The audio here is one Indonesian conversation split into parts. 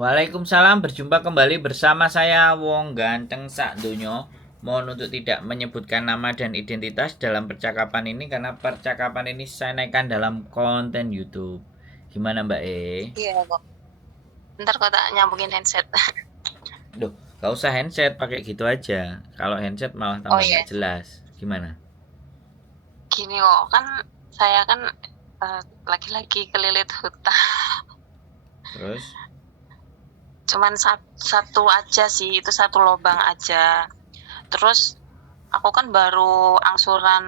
Waalaikumsalam, berjumpa kembali bersama saya Wong Ganteng Sak Donyo. Mohon untuk tidak menyebutkan nama dan identitas dalam percakapan ini karena percakapan ini saya naikkan dalam konten YouTube. Gimana Mbak E? Iya kok. Ntar kok tak nyambungin headset. Duh, gak usah handset, pakai gitu aja. Kalau handset malah Oh tambah iya, nggak jelas. Gimana? gini kok kan saya kan eh, lagi-lagi kelilit hutan. Terus? Cuman satu aja sih, itu satu lubang aja. Terus aku kan baru angsuran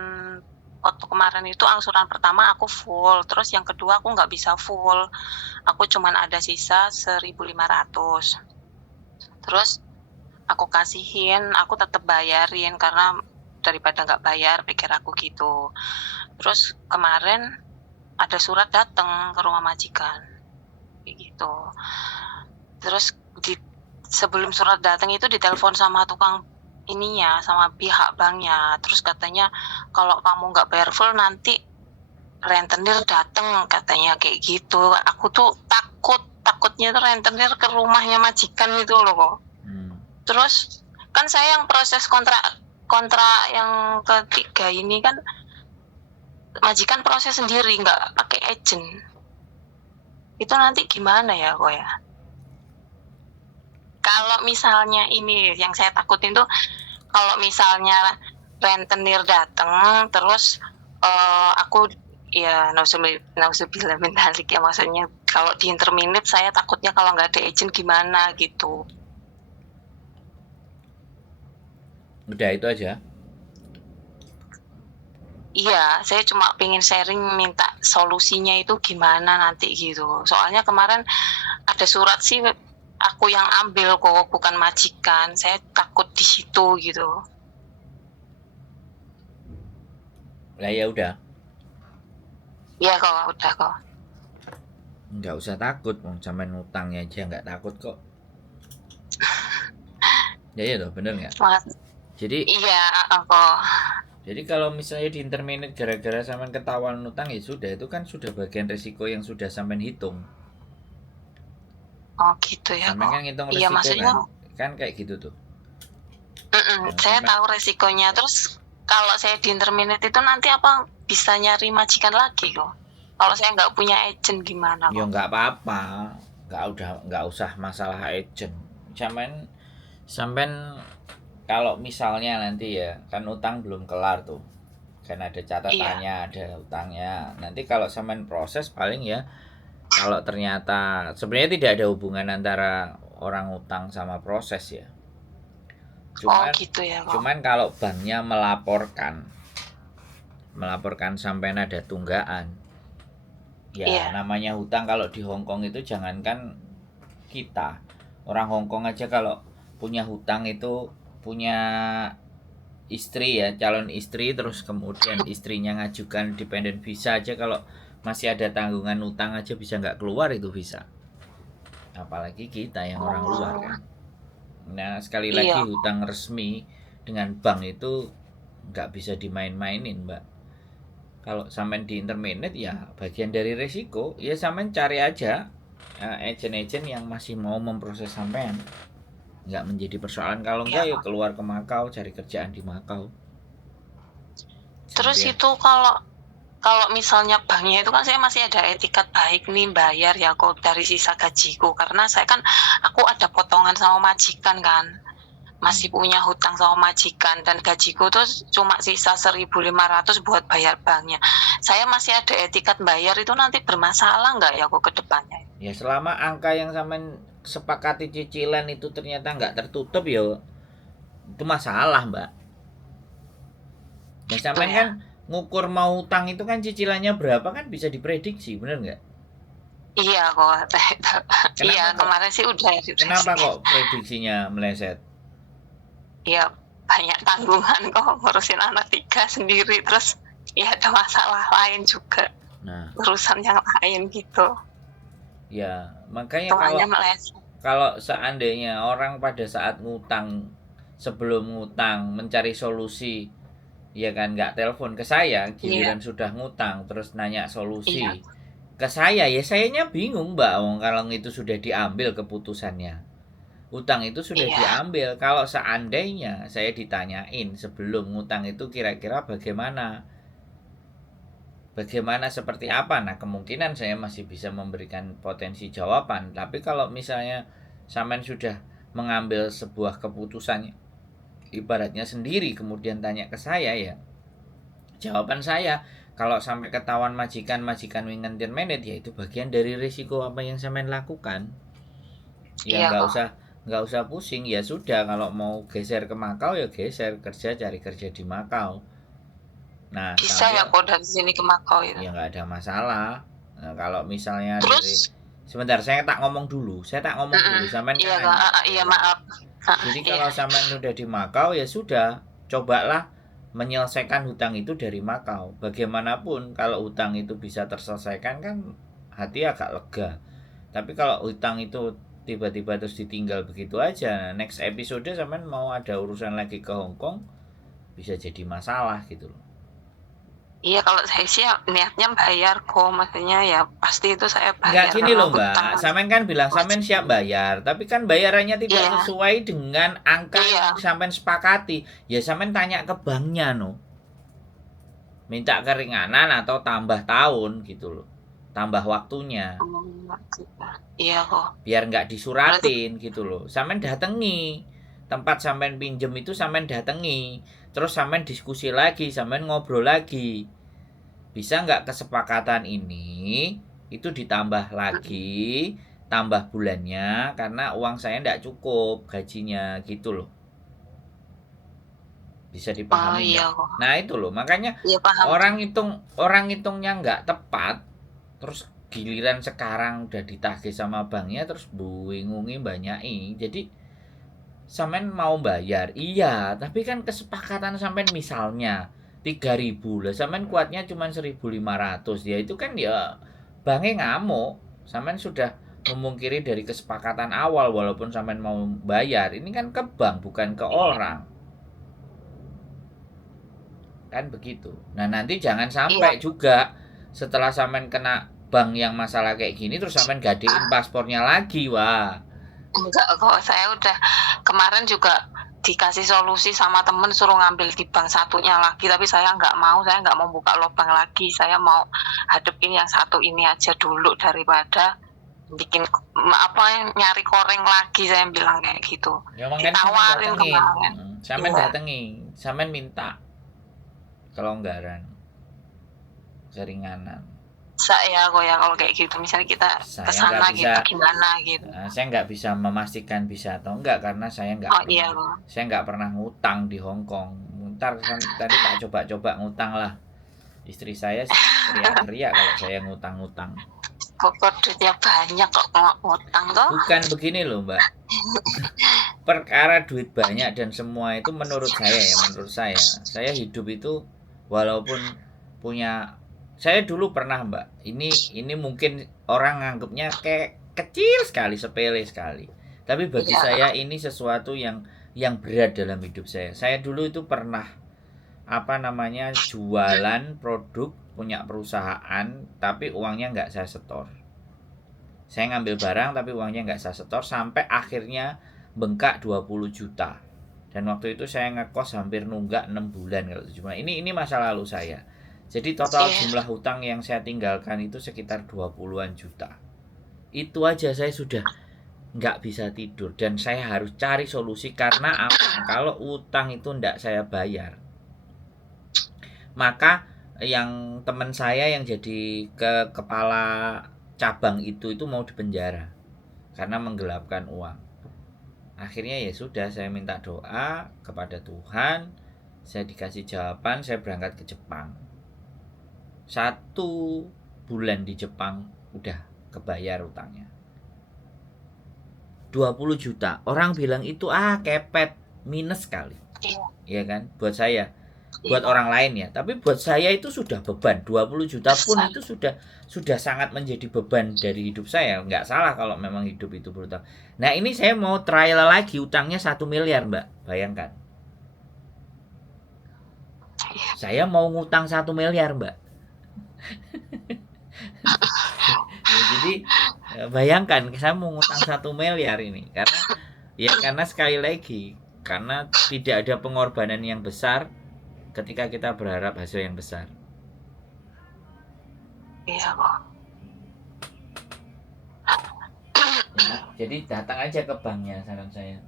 waktu kemarin itu angsuran pertama aku full, terus yang kedua aku nggak bisa full. Aku cuman ada sisa 1.500. Terus aku kasihin, aku tetap bayarin karena daripada nggak bayar, pikir aku gitu. Terus kemarin ada surat datang ke rumah majikan, kayak gitu. Terus di sebelum surat datang itu ditelepon sama tukang ininya, sama pihak banknya. Terus katanya kalau kamu nggak bayar full nanti rentenir datang, katanya kayak gitu. Aku tuh takutnya tuh rentenir ke rumahnya majikan gitu loh kok. Hmm. Terus kan saya yang proses kontrak kontrak yang ketiga ini kan majikan proses sendiri nggak pakai agent. Itu nanti gimana ya kok ya? Kalau misalnya ini yang saya takutin tuh kalau misalnya rentenir datang terus aku ya nauzubillah min dzalik ya, maksudnya kalau di interminute saya takutnya kalau nggak ada agent gimana gitu. Udah itu aja. Iya, saya cuma pengen sharing minta solusinya itu gimana nanti gitu. Soalnya kemarin ada surat sih aku yang ambil kok, bukan majikan. Saya takut di situ gitu. Lah ya udah, Iya kok, udah kok. nggak usah takut, mau sampean utangnya aja nggak takut kok. Ya iya loh, bener nggak? Mas, Jadi iya aku. Jadi kalau misalnya di interminate gara-gara sampean ketahuan utang ya sudah, itu kan sudah bagian resiko yang sudah sampean hitung. Oh gitu ya Sampean kok. kan ngitung Iya resiko maksudnya, kan? Kan kayak gitu tuh. Nah, saya sampean tahu resikonya. Terus kalau saya di interminate itu nanti apa bisa nyari majikan lagi kok? Kalau saya nggak punya agent gimana ya kok? nggak apa-apa, nggak usah masalah agent. Sampean sampean kalau misalnya nanti ya kan utang belum kelar tuh, kan ada Iya, catatannya, ada utangnya. Nanti kalau sampean proses paling ya, kalau ternyata sebenarnya tidak ada hubungan antara orang utang sama proses ya. oh Cuman gitu ya kok. cuman kalau banknya melaporkan sampai ada tunggaan, ya Iya, namanya hutang kalau di Hongkong itu jangankan kita, orang Hongkong aja kalau punya hutang itu punya istri ya, calon istri, terus kemudian istrinya ngajukan dependent visa aja, kalau masih ada tanggungan utang aja bisa nggak keluar itu visa, apalagi kita yang orang luar oh kan. Nah, sekali lagi iya, hutang resmi dengan bank itu nggak bisa dimain-mainin, Mbak. Kalau sampean di intermediate ya bagian dari resiko, ya sampean cari aja agent-agent yang masih mau memproses sampean. Nggak menjadi persoalan, kalau iya enggak ya kok. keluar ke Makau, cari kerjaan di Makau. Terus Sampean. itu kalau kalau misalnya banknya itu kan saya masih ada etikat baik nih bayar ya kok dari sisa gajiku karena saya kan aku ada potongan sama majikan kan, masih Hmm. punya hutang sama majikan dan gajiku tuh cuma sisa 1.500 buat bayar banknya. Saya masih ada etikat bayar itu nanti bermasalah nggak ya kok ke depannya? Ya selama angka yang sampean sepakati cicilan itu ternyata nggak tertutup ya itu masalah, Mbak. Nah, Gitu sampean ya. kan ngukur mau utang itu kan cicilannya berapa kan bisa diprediksi, bener nggak? Iya kok. Iya Kenapa kok kemarin sih udah Kenapa diprediksi. kok prediksinya meleset? Ya banyak tanggungan kok ngurusin anak tiga sendiri terus ya ada masalah lain juga, Nah, urusan yang lain gitu. ya makanya kalau Semuanya meleset. kalau seandainya orang pada saat ngutang, sebelum ngutang mencari solusi, ya kan nggak telepon ke saya, Iya, giliran sudah ngutang terus nanya solusi iya. ke saya, ya sayanya bingung Mbak, kalau itu sudah diambil keputusannya. Utang itu sudah Iya. diambil. Kalau seandainya saya ditanyain sebelum ngutang itu kira-kira bagaimana? Bagaimana seperti apa? Nah, kemungkinan saya masih bisa memberikan potensi jawaban. Tapi kalau misalnya sampean sudah mengambil sebuah keputusan ibaratnya sendiri kemudian tanya ke saya, ya jawaban saya kalau sampai ketahuan majikan wingentir menet, ya itu bagian dari risiko apa yang sampean lakukan. Ya Iya kok. nggak usah pusing, ya sudah, kalau mau geser ke Makau ya geser, cari kerja di Makau. Nah, Bisa ya sambil kok dari sini ke Makau itu. ya nggak ada masalah. Nah, kalau misalnya dari Terus, sebentar, saya tak ngomong dulu, sampean iya kan kak, nanya, ya iya kan. maaf. Jadi Iya. kalau sampean sudah di Makau, ya sudah, cobalah menyelesaikan hutang itu dari Makau. Bagaimanapun kalau hutang itu bisa terselesaikan kan hati agak lega. Tapi kalau hutang itu tiba-tiba terus ditinggal begitu aja, next episode sampean mau ada urusan lagi ke Hong Kong bisa jadi masalah gitu loh. Iya kalau saya sih niatnya bayar kok, maksudnya ya pasti itu saya Enggak, bayar gini kalau loh hutang. Mbak, sampean kan bilang sampean siap bayar, tapi kan bayarannya tidak Iya, sesuai dengan angka iya. yang sampean sepakati. Ya sampean tanya ke banknya no, minta keringanan atau tambah tahun gitu loh, tambah waktunya, Gitu. Iya kok. biar nggak Berarti disuratin gitu loh. Sampean datangi tempat sampean pinjem itu, sampean datangi, terus sampean diskusi lagi, sampean ngobrol lagi, bisa nggak kesepakatan ini itu ditambah lagi, tambah bulannya karena uang saya nggak cukup gajinya gitu loh. Bisa oh dipahami iya nggak? kok. Nah itu loh, makanya Iya paham. orang hitungnya nggak tepat, terus giliran sekarang udah ditagih sama banknya terus bingungin banyak ini. Jadi sampean mau bayar, iya, tapi kan kesepakatan sampean misalnya 3.000 lah, sampean kuatnya cuma 1.500, ya itu kan ya banknya ngamuk. Sampean sudah memungkiri dari kesepakatan awal, walaupun sampean mau bayar, ini kan ke bank bukan ke orang, kan begitu. Nah nanti jangan Iya. sampai juga setelah sampean kena bank yang masalah kayak gini terus sampean gadein paspornya lagi, wah. Enggak kok, saya udah kemarin juga dikasih solusi sama temen suruh ngambil di bank satunya lagi, tapi saya nggak mau buka lubang lagi, saya mau hadepin yang satu ini aja dulu daripada bikin nyari koreng lagi, saya bilang kayak gitu. Ya makanya Ditawarin kemarin. sampean Iya. datengin, sampean minta kelonggaran, keringanan. Saya kok ya kalau kayak gitu, misalnya kita Saya kesana nggak gitu bisa, gimana gitu. saya nggak bisa memastikan bisa atau enggak karena Oh iya kok. saya nggak pernah ngutang di Hong Kong. Ntar kan tadi tak coba-coba ngutang lah. Istri saya teriak-teriak kalau saya ngutang-ngutang. Kok duitnya banyak kok mau utang toh? Bukan begini loh Mbak. Perkara duit banyak dan semua itu menurut saya hidup itu walaupun punya, saya dulu pernah Mbak, ini mungkin orang nganggapnya kayak kecil sekali, sepele sekali, tapi bagi Iya. saya ini sesuatu yang berat dalam hidup saya dulu itu pernah jualan produk, punya perusahaan tapi uangnya nggak saya setor. Saya ngambil barang tapi uangnya nggak saya setor sampai akhirnya bengkak 20 juta. Dan waktu itu saya ngekos hampir nunggak 6 bulan kalau cuma ini masa lalu saya. Jadi total jumlah hutang yang saya tinggalkan itu sekitar 20-an juta. Itu aja saya sudah nggak bisa tidur dan saya harus cari solusi karena apa? Kalau utang itu nggak saya bayar, maka yang teman saya yang jadi kepala cabang itu mau dipenjara karena menggelapkan uang. Akhirnya ya sudah, saya minta doa kepada Tuhan, saya dikasih jawaban, saya berangkat ke Jepang. 1 bulan di Jepang udah kebayar utangnya 20 juta. Orang bilang itu kepet, minus sekali. Iya kan? Buat saya, buat orang lain ya, tapi buat saya itu sudah beban. 20 juta pun itu sudah sangat menjadi beban dari hidup saya. Nggak salah kalau memang hidup itu berutang. Nah ini saya mau trial lagi, utangnya 1 miliar Mbak, bayangkan. Saya mau ngutang 1 miliar Mbak. Ya, jadi bayangkan saya mau ngutang 1 miliar ini karena sekali lagi karena tidak ada pengorbanan yang besar ketika kita berharap hasil yang besar. Iya kok. Ya, jadi datang aja ke banknya saran saya.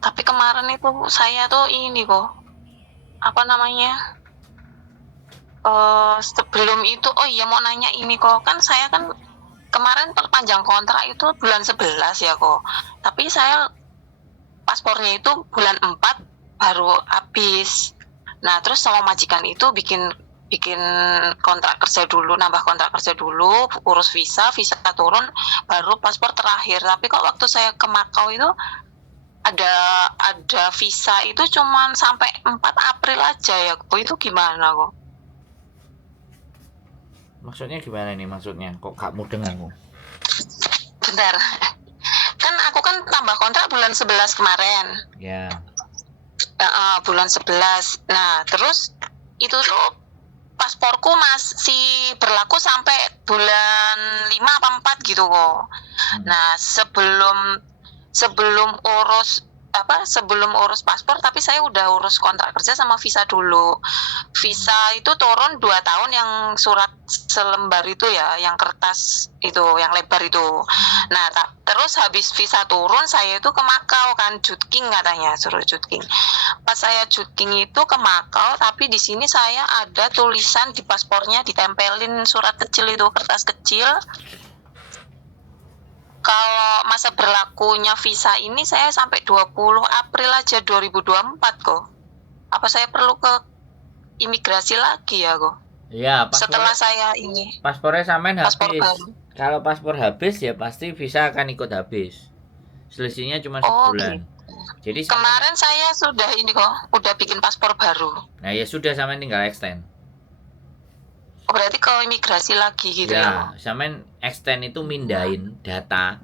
Tapi kemarin itu saya tuh ini kok, apa namanya, sebelum itu, oh iya mau nanya ini kok, kan saya kan kemarin perpanjang kontrak itu bulan 11 ya kok, tapi saya paspornya itu bulan 4 baru habis. Nah terus sama majikan itu bikin kontrak kerja dulu, nambah kontrak kerja dulu, urus visa turun, baru paspor terakhir. Tapi kok waktu saya ke Makau itu ada visa itu cuman sampai 4 April aja ya kok, itu gimana kok? Maksudnya gimana ini maksudnya? Kok gak mudeng aku? Bentar. Kan aku kan tambah kontrak bulan 11 kemarin. Ya. Bulan 11. Nah, terus itu tuh pasporku masih berlaku sampai bulan 5 apa 4 gitu kok. Nah, sebelum urus paspor, tapi saya udah urus kontrak kerja sama visa dulu. Visa itu turun 2 tahun yang surat selembar itu ya, yang kertas itu, yang lebar itu. Nah, terus habis visa turun, saya itu ke Makau kan, Jutking katanya, suruh Jutking. Pas saya Jutking itu ke Makau, tapi di sini saya ada tulisan di paspornya, ditempelin surat kecil itu, kertas kecil. Kalau masa berlakunya visa ini saya sampai 20 April aja 2024 kok. Apa saya perlu ke imigrasi lagi ya kok? Iya, Setelah saya ini paspornya sampean paspor habis. baru. Kalau paspor habis ya pasti visa akan ikut habis. Selisihnya cuma sebulan. Gitu. Jadi kemarin saya sudah ini kok, udah bikin paspor baru. Nah ya sudah, sampean tinggal extend. Oh, berarti ke imigrasi lagi gitu ya? Sampean extend itu mindahin data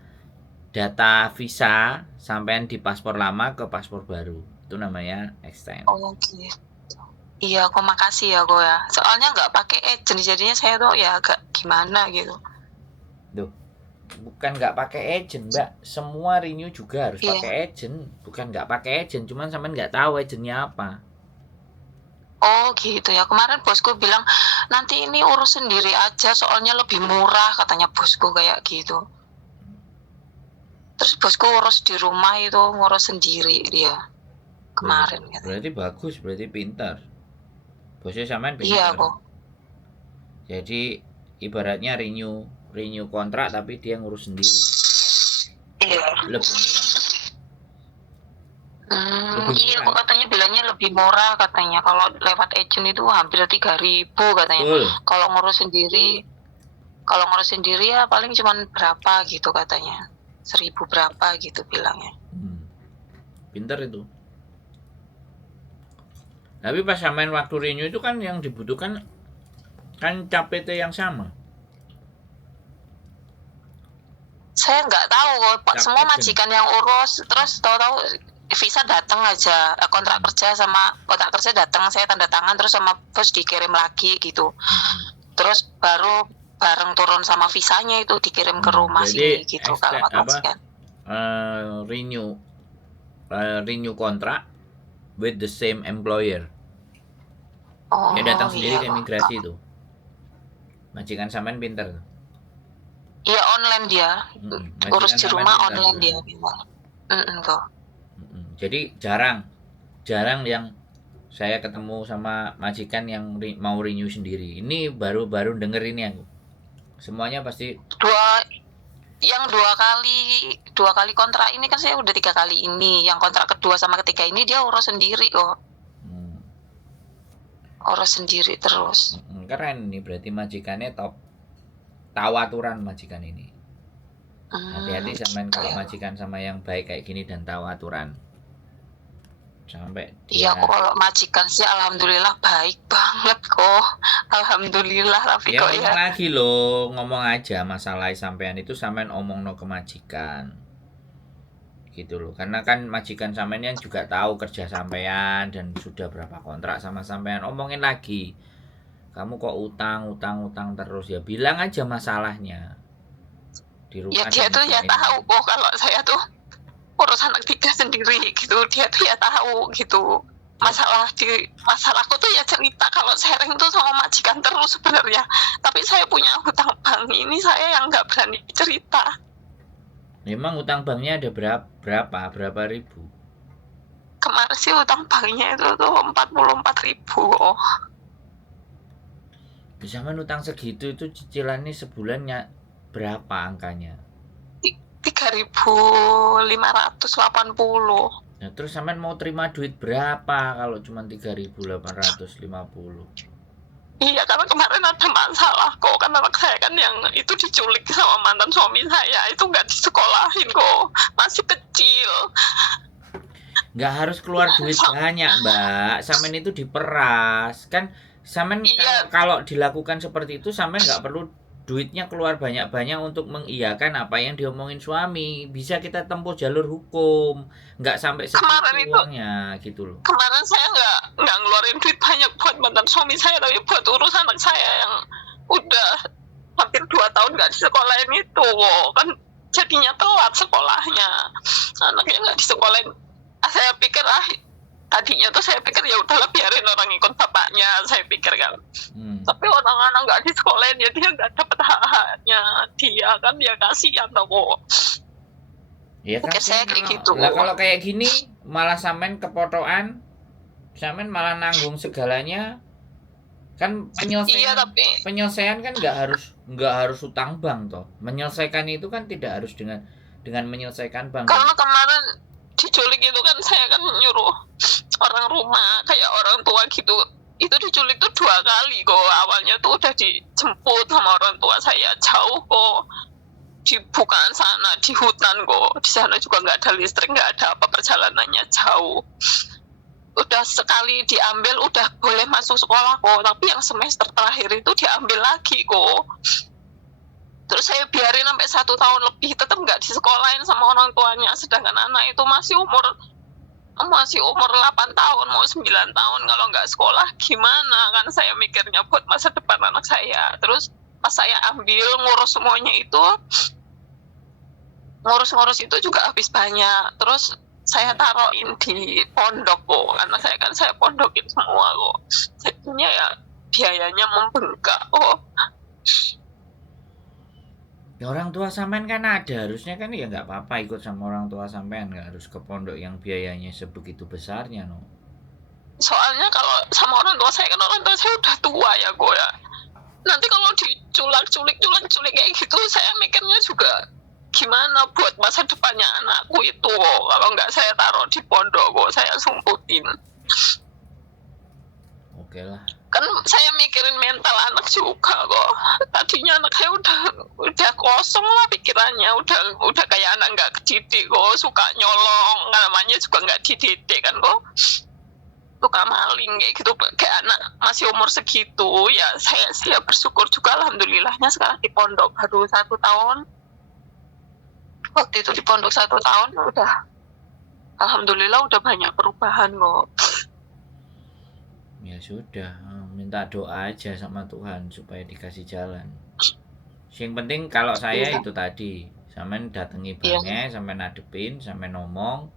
visa sampean di paspor lama ke paspor baru. Itu namanya extend. Oh gitu. Iya, kok makasih ya kok ya. Soalnya nggak pakai agent, jadinya saya tuh ya agak gimana gitu. Duh, bukan nggak pakai agent, Mbak. Semua renew juga harus pakai agent. Bukan nggak pakai agent, cuman sampean nggak tahu agentnya apa. Oh gitu ya, kemarin bosku bilang nanti ini urus sendiri aja soalnya lebih murah katanya bosku kayak gitu. Terus bosku urus di rumah itu, ngurus sendiri dia kemarin. Berarti bagus, berarti pintar. Bosnya sampean pintar. Iya kok. Jadi ibaratnya renew kontrak tapi dia ngurus sendiri. Iya. Lebih murah. Iya kok katanya bilangnya lebih murah katanya, kalau lewat agent itu hampir 3.000 katanya. Kalau ngurus sendiri ya paling cuman berapa gitu katanya, 1.000 berapa gitu bilangnya. Pintar itu. Tapi pas sampean waktu renew itu kan yang dibutuhkan kan cap PT yang sama. Saya nggak tahu Pak, semua majikan yang urus, terus tahu-tahu visa datang aja, kontrak kerja datang, saya tanda tangan, terus sama bos dikirim lagi gitu. Terus baru bareng turun sama visanya itu dikirim ke rumah sini gitu. Kalau majikan renew kontrak with the same employer. Dia datang sendiri ke imigrasi itu. Majikan sampean pinter tuh. Iya, online dia. Urus di rumah online dia. Kok. Jadi jarang yang saya ketemu sama majikan yang mau renew sendiri. Ini baru denger ini aku. Semuanya pasti dua kali kontrak ini kan saya udah 3 kali ini. Yang kontrak kedua sama ketiga ini dia urus sendiri kok. Urus sendiri terus. Keren nih, berarti majikannya top. Tahu aturan majikan ini. Hati-hati sampean kalau majikan sama yang baik kayak gini dan tahu aturan. Sampai iya kok, kalau majikan sih alhamdulillah baik banget kok. Alhamdulillah. Tapi ya kok ya lagi loh, ngomong aja masalah sampean itu sampean omongno ke majikan. Gitu loh. Karena kan majikan sampean yang juga tahu kerja sampean dan sudah berapa kontrak sama sampean, omongin lagi. Kamu kok utang terus, ya bilang aja masalahnya. Di Ya rumah dia tuh ya dinikahin. tahu kok kalau saya tuh urus anak 3 sendiri gitu. Dia tuh ya tahu gitu. Masalahku tuh ya cerita kalau sharing tuh sama majikan terus sebenarnya. Tapi saya punya hutang bank ini, saya yang nggak berani cerita. Memang utang banknya ada berapa ribu? Kemarin sih hutang banknya itu tuh 44.000. Oh. Bisa utang segitu itu cicilannya sebulannya berapa angkanya? 3.580. Nah, terus sampean mau terima duit berapa kalau cuma 3.850? Iya, karena kemarin ada masalah kok, kan anak saya kan yang itu diculik sama mantan suami saya, itu nggak disekolahin kok, masih kecil. Nggak harus keluar duit banyak, Mbak. Sampean itu diperas. Kan sampean Iya, kalau dilakukan seperti itu, sampean nggak perlu duitnya keluar banyak-banyak untuk mengiyakan apa yang diomongin suami. Bisa kita tempuh jalur hukum. Nggak sampai kemarin segitu itu uangnya gitu loh. kemarin saya nggak ngeluarin duit banyak buat mantan suami saya, tapi buat urus anak saya yang udah hampir 2 tahun nggak disekolahin itu kan, jadinya telat sekolahnya, anaknya nggak disekolahin. Saya pikir tadinya tuh saya pikir ya udahlah biarin orang ikut bapaknya, saya pikir kan. Tapi orang anak nggak disekolahin ya dia nggak dapat hak-haknya dia kan, ya kasihan kok. Ya kan Saya kayak gitu. Lah kalau kayak gini malah sampean kepotokan, sampean malah nanggung segalanya. Kan Iya, tapi penyelesaian kan nggak harus utang bank toh. Menyelesaikan itu kan tidak harus dengan menyelesaikan bank. karena kemarin diculik itu kan, saya kan nyuruh orang rumah kayak orang tua gitu, itu diculik tuh 2 kali kok. Awalnya tuh udah dijemput sama orang tua saya jauh kok, di bukan sana, di hutan kok. Di sana juga nggak ada listrik, nggak ada apa, perjalanannya jauh. Udah sekali diambil udah boleh masuk sekolah kok, tapi yang semester terakhir itu diambil lagi kok. Terus saya biarin sampai 1 tahun lebih tetap nggak disekolahin sama orang tuanya, sedangkan anak itu masih umur 8 tahun mau 9 tahun. Kalau nggak sekolah gimana kan, saya mikirnya buat masa depan anak saya. Terus pas saya ambil ngurus semuanya itu, ngurus itu juga habis banyak. Terus saya taruhin di pondok kok, karena saya kan saya pondokin semua kok. Jadinya ya biayanya membengkak kok. Ya orang tua sampean kan ada, harusnya kan ya nggak apa-apa ikut sama orang tua sampean, nggak harus ke pondok yang biayanya sebegitu besarnya no. Soalnya kalau sama orang tua saya kan, orang tua saya udah tua ya kok ya. Nanti kalau diculik kayak gitu, saya mikirnya juga gimana buat masa depannya anakku itu kok. Kalau nggak saya taruh di pondok kok, saya sumputin. Oke lah. Kan saya mikirin mental anak juga kok. Tadinya anak saya udah kosong lah pikirannya, udah kayak anak nggak kedidik kok, suka nyolong, namanya juga nggak dididik kan kok, suka maling kayak gitu. Kayak anak masih umur segitu ya, saya sih ya bersyukur juga, alhamdulillahnya sekarang di pondok baru 1 tahun. Waktu itu di pondok 1 tahun udah, alhamdulillah udah banyak perubahan kok. Ya sudah, minta doa aja sama Tuhan supaya dikasih jalan. Yang penting kalau saya itu tadi, sampean datangi banknya, sampean nadepin, sampean ngomong,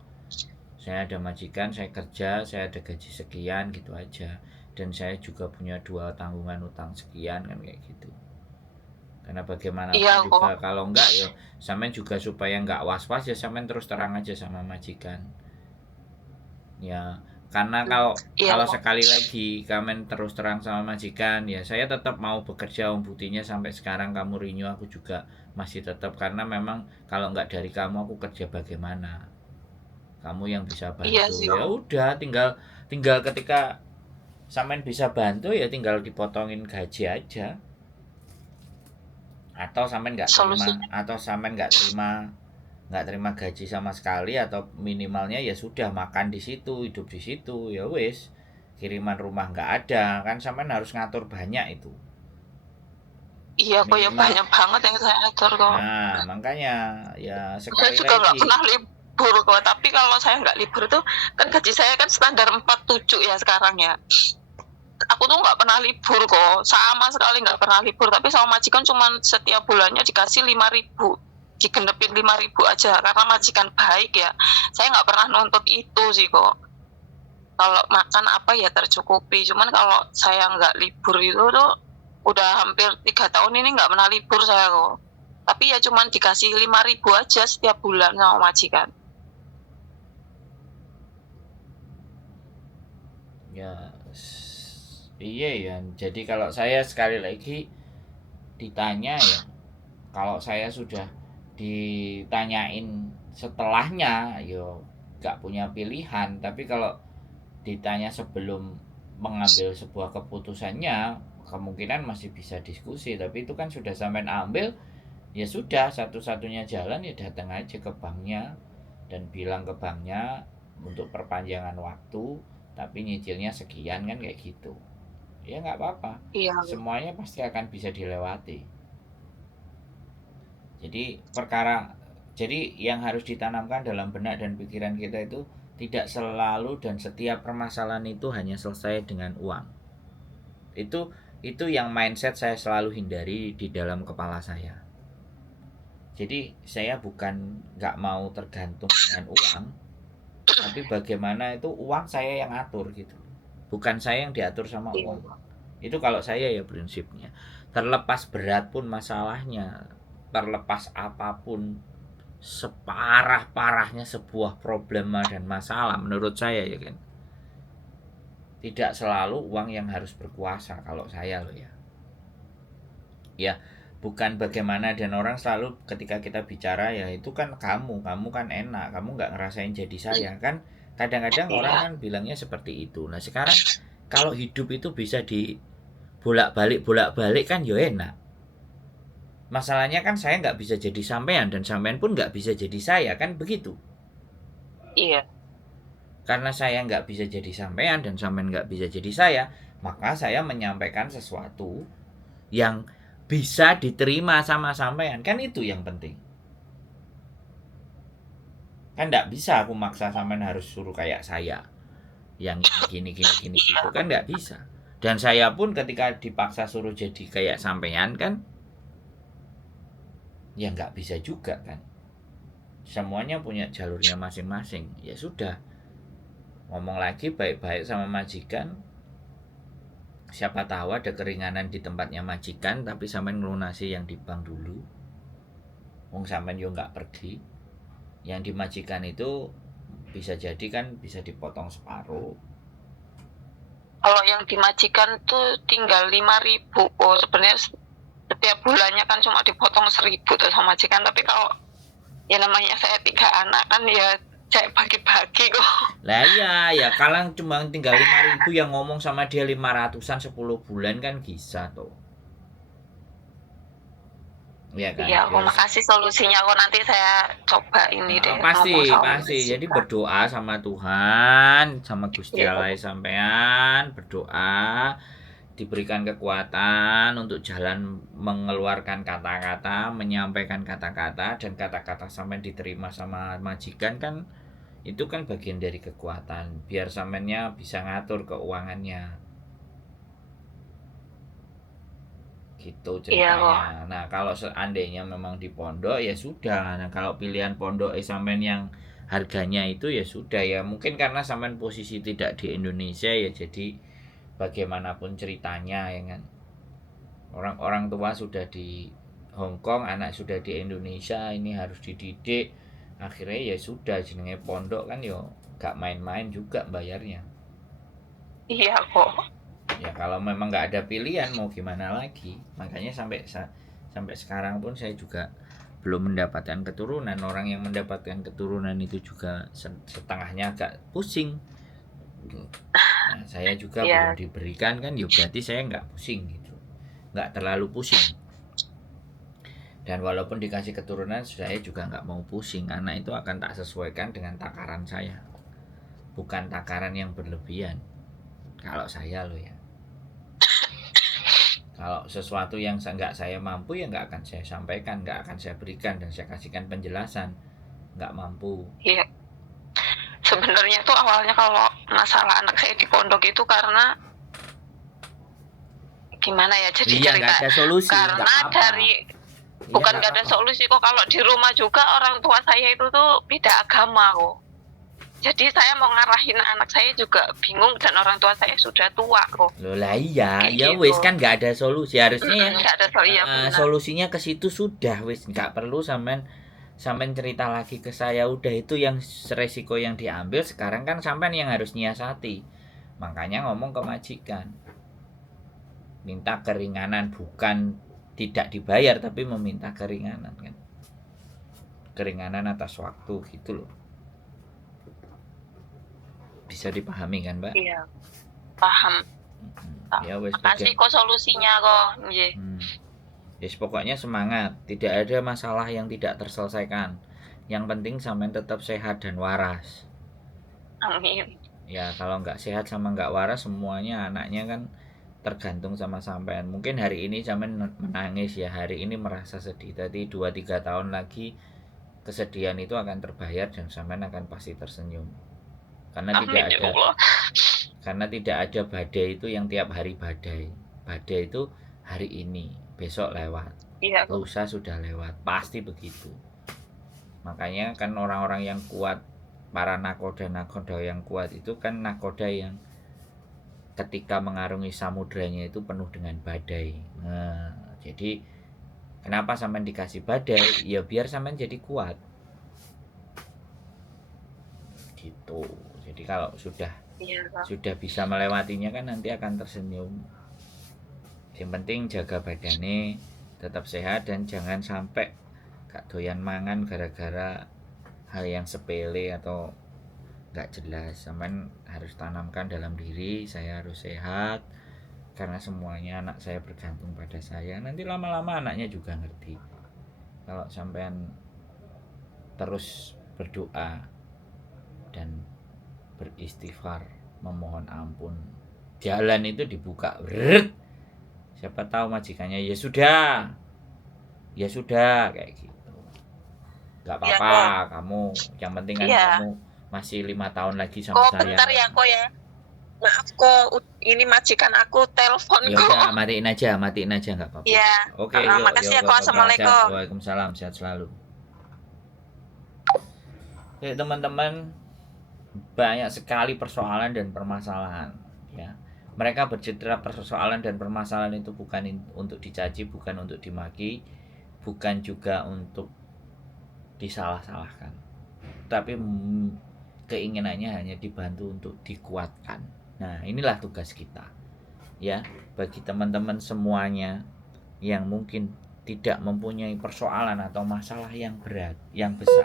saya ada majikan, saya kerja, saya ada gaji sekian gitu aja. Dan saya juga punya 2 tanggungan utang sekian kan kayak gitu. Karena bagaimanapun juga kalau enggak ya sampean juga supaya enggak was-was ya sampean terus terang aja sama majikan. Ya, karena kalau sekali lagi kamen terus terang sama majikan ya saya tetap mau bekerja, buktinya sampai sekarang kamu renew aku juga masih tetap, karena memang kalau nggak dari kamu aku kerja bagaimana, kamu yang bisa bantu. Ya udah, tinggal ketika sampean bisa bantu ya tinggal dipotongin gaji aja, atau sampean nggak terima gaji sama sekali, atau minimalnya ya sudah makan di situ, hidup di situ, ya wis, kiriman rumah nggak ada kan, sampean harus ngatur banyak itu. Iya kok ya, banyak banget yang saya atur kok. Nah makanya ya sekali saya juga nggak pernah libur kok, tapi kalau saya nggak libur tuh kan gaji saya kan standar 47 ya sekarang ya. aku tuh nggak pernah libur kok, sama sekali nggak pernah libur. Tapi sama majikan cuman setiap bulannya dikasih 5.000, digenepin 5.000 aja karena majikan baik ya. Saya nggak pernah nuntut itu sih kok. Kalau makan apa ya tercukupi. Cuman kalau saya nggak libur itu tuh udah hampir 3 tahun ini nggak pernah libur saya kok. Tapi ya cuman dikasih 5.000 aja setiap bulan sama majikan. Ya, iya ya. Jadi kalau saya sekali lagi ditanya ya, kalau saya sudah ditanyain setelahnya, yo nggak punya pilihan. Tapi kalau ditanya sebelum mengambil sebuah keputusannya, kemungkinan masih bisa diskusi. Tapi itu kan sudah sampean ambil, ya sudah, satu-satunya jalan ya datang aja ke banknya dan bilang ke banknya untuk perpanjangan waktu, tapi nyicilnya sekian, kan kayak gitu. Ya nggak apa-apa, Iya. semuanya pasti akan bisa dilewati. Jadi yang harus ditanamkan dalam benak dan pikiran kita itu tidak selalu dan setiap permasalahan itu hanya selesai dengan uang. Itu yang mindset saya selalu hindari di dalam kepala saya. Jadi saya bukan nggak mau tergantung dengan uang, tapi bagaimana itu uang saya yang atur gitu, bukan saya yang diatur sama uang. Itu kalau saya ya prinsipnya. Terlepas berat pun masalahnya, terlepas apapun, separah-parahnya sebuah problema dan masalah, menurut saya ya kan, tidak selalu uang yang harus berkuasa kalau saya loh ya. Ya, bukan bagaimana, dan orang selalu ketika kita bicara ya itu kan kamu kan enak, kamu nggak ngerasain jadi saya kan, kadang-kadang orang kan bilangnya seperti itu. Nah sekarang kalau hidup itu bisa di bolak-balik kan ya enak. Masalahnya kan saya nggak bisa jadi sampean dan sampean pun nggak bisa jadi saya, kan begitu. Iya. Karena saya nggak bisa jadi sampean dan sampean nggak bisa jadi saya, maka saya menyampaikan sesuatu yang bisa diterima sama sampean, kan itu yang penting. Kan nggak bisa aku maksa sampean harus suruh kayak saya, yang gini gitu, kan nggak bisa. Dan saya pun ketika dipaksa suruh jadi kayak sampean kan, ya nggak bisa juga kan. Semuanya punya jalurnya masing-masing. Ya sudah, ngomong lagi baik-baik sama majikan. Siapa tahu ada keringanan di tempatnya majikan, tapi sampean ngelunasi yang di bank dulu. Wong sampean yo nggak pergi. Yang dimajikan itu bisa jadi kan bisa dipotong separuh. Kalau yang dimajikan tuh tinggal 5.000 kok. Sebenarnya setiap bulannya kan cuma dipotong 1.000 tuh sama majikan. Tapi kalau ya namanya saya 3 anak kan ya saya bagi-bagi kok. Lah ya kalau cuma tinggal 5.000 yang ngomong sama dia 500-an 10 bulan kan bisa tuh. Ya kan? Iya, aku makasih solusinya kok, nanti saya coba ini deh. Pasti. Jadi berdoa sama Tuhan, sama Gusti Allah sampean, berdoa diberikan kekuatan untuk jalan mengeluarkan kata-kata, menyampaikan kata-kata, dan kata-kata sampean diterima sama majikan kan, itu kan bagian dari kekuatan biar sampeannya bisa ngatur keuangannya. Gitu ceritanya. Nah kalau seandainya memang di pondok ya sudah. Nah kalau pilihan pondok sampean yang harganya itu ya sudah ya, mungkin karena sampean posisi tidak di Indonesia ya, jadi bagaimanapun ceritanya ya kan, orang tua sudah di Hong Kong, anak sudah di Indonesia, ini harus dididik, akhirnya ya sudah jenenge pondok kan yo gak main-main juga bayarnya. Iya kok. Ya kalau memang nggak ada pilihan mau gimana lagi. Makanya sampai sekarang pun saya juga belum mendapatkan keturunan. Orang yang mendapatkan keturunan itu juga setengahnya agak pusing. Nah, saya juga belum diberikan kan, ya berarti saya nggak pusing gitu, nggak terlalu pusing. Dan walaupun dikasih keturunan, saya juga nggak mau pusing, karena itu akan tak sesuaikan dengan takaran saya, bukan takaran yang berlebihan. Kalau saya loh ya, kalau sesuatu yang nggak saya mampu ya nggak akan saya sampaikan, nggak akan saya berikan dan saya kasihkan penjelasan, nggak mampu. Iya. Sebenarnya tuh awalnya kalau masalah anak saya di pondok itu karena gimana ya jadi Iya, cerita. nggak ada solusi, nggak Karena apa-apa. dari Iya, bukan nggak nggak ada apa-apa. solusi kok, kalau di rumah juga orang tua saya itu tuh beda agama kok. Jadi saya mau ngarahin anak saya juga bingung, dan orang tua saya sudah tua kok. Loh lah iya, Kayak ya gitu. wis kan nggak ada solusi. Harusnya ya Nggak ada solusi, ya benar. solusinya ke situ sudah wis, nggak perlu sampean cerita lagi ke saya. Udah itu yang resiko yang diambil. Sekarang kan sampean yang harus nyiasati. Makanya ngomong ke majikan. Minta keringanan, bukan tidak dibayar tapi meminta keringanan kan. Keringanan atas waktu gitu loh. Bisa dipahami kan, Mbak? Iya, paham. Ya wes Makasih kok solusinya kok. Nggih. Yes, pokoknya semangat. Tidak ada masalah yang tidak terselesaikan. Yang penting sampean tetap sehat dan waras. Amin. Ya kalau nggak sehat sama nggak waras, semuanya anaknya kan tergantung sama sampean. Mungkin hari ini sampean menangis ya, hari ini merasa sedih. Tadi 2-3 tahun lagi kesedihan itu akan terbayar dan sampean akan pasti tersenyum. Karena Amin, tidak ada badai itu yang tiap hari badai. Badai itu hari ini, besok lewat. Iya. Lusa sudah lewat, pasti begitu. Makanya kan orang-orang yang kuat, para nakoda yang kuat itu kan nakoda yang ketika mengarungi samudranya itu penuh dengan badai. Nah, jadi kenapa sampean dikasih badai? Ya biar sampean jadi kuat. Gitu. Jadi kalau sudah bisa melewatinya kan nanti akan tersenyum. Yang penting jaga badannya tetap sehat dan jangan sampai gak doyan mangan gara-gara hal yang sepele atau gak jelas. Sampean harus tanamkan dalam diri, saya harus sehat karena semuanya anak saya bergantung pada saya. Nanti lama-lama anaknya juga ngerti. Kalau sampean terus berdoa dan beristighfar, memohon ampun, jalan itu dibuka. Siapa tahu majikannya ya sudah kayak gitu. Gak apa-apa kamu, yang penting kan kamu masih 5 tahun lagi sama saya. Bentar ya kok ya. Maaf kok, ini majikan aku telepon kok. Ya udah, matiin aja nggak apa-apa. Iya. Oke, makasih ya kok. Assalamualaikum. Waalaikumsalam, sehat selalu. Oke teman-teman, banyak sekali persoalan dan permasalahan ya. Mereka bercitra persoalan dan permasalahan itu bukan untuk dicaci, bukan untuk dimaki, bukan juga untuk disalah-salahkan, tapi keinginannya hanya dibantu untuk dikuatkan. Nah inilah tugas kita ya, bagi teman-teman semuanya yang mungkin tidak mempunyai persoalan atau masalah yang berat, yang besar.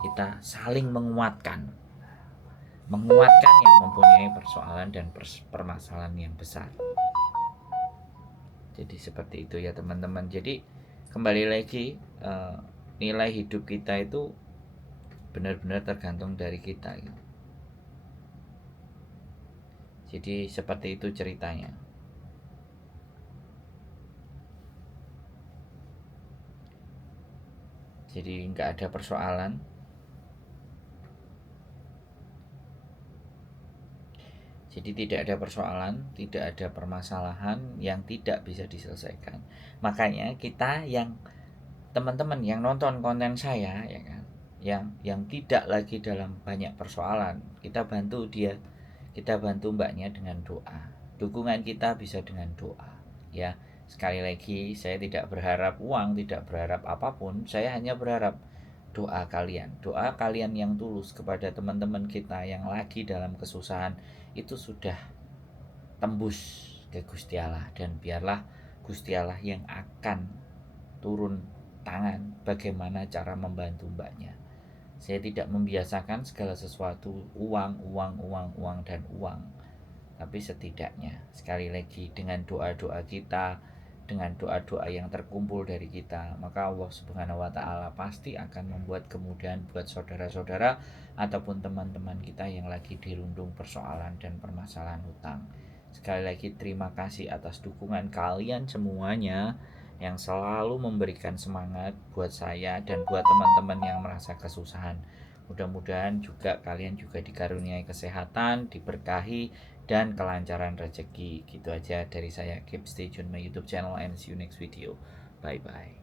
Kita saling menguatkan yang mempunyai persoalan dan permasalahan yang besar. Jadi seperti itu ya teman-teman. Jadi kembali lagi, nilai hidup kita itu benar-benar tergantung dari kita gitu. Jadi seperti itu ceritanya. Jadi nggak ada persoalan. Jadi tidak ada persoalan, tidak ada permasalahan yang tidak bisa diselesaikan. Makanya kita yang teman-teman yang nonton konten saya ya kan, yang tidak lagi dalam banyak persoalan, kita bantu dia, kita bantu mbaknya dengan doa. Dukungan kita bisa dengan doa ya. Sekali lagi saya tidak berharap uang, tidak berharap apapun, saya hanya berharap doa kalian yang tulus kepada teman-teman kita yang lagi dalam kesusahan itu sudah tembus ke Gusti Allah, dan biarlah Gusti Allah yang akan turun tangan bagaimana cara membantu mbaknya. Saya tidak membiasakan segala sesuatu uang, tapi setidaknya sekali lagi dengan doa-doa kita, dengan doa-doa yang terkumpul dari kita, maka Allah Subhanahu wa Ta'ala pasti akan membuat kemudahan buat saudara-saudara ataupun teman-teman kita yang lagi dirundung persoalan dan permasalahan hutang. Sekali lagi terima kasih atas dukungan kalian semuanya yang selalu memberikan semangat buat saya dan buat teman-teman yang merasa kesusahan. Mudah-mudahan juga kalian juga dikaruniai kesehatan, diberkahi, dan kelancaran rezeki. Gitu aja dari saya. Keep stay tune my YouTube channel and see you next video. Bye bye.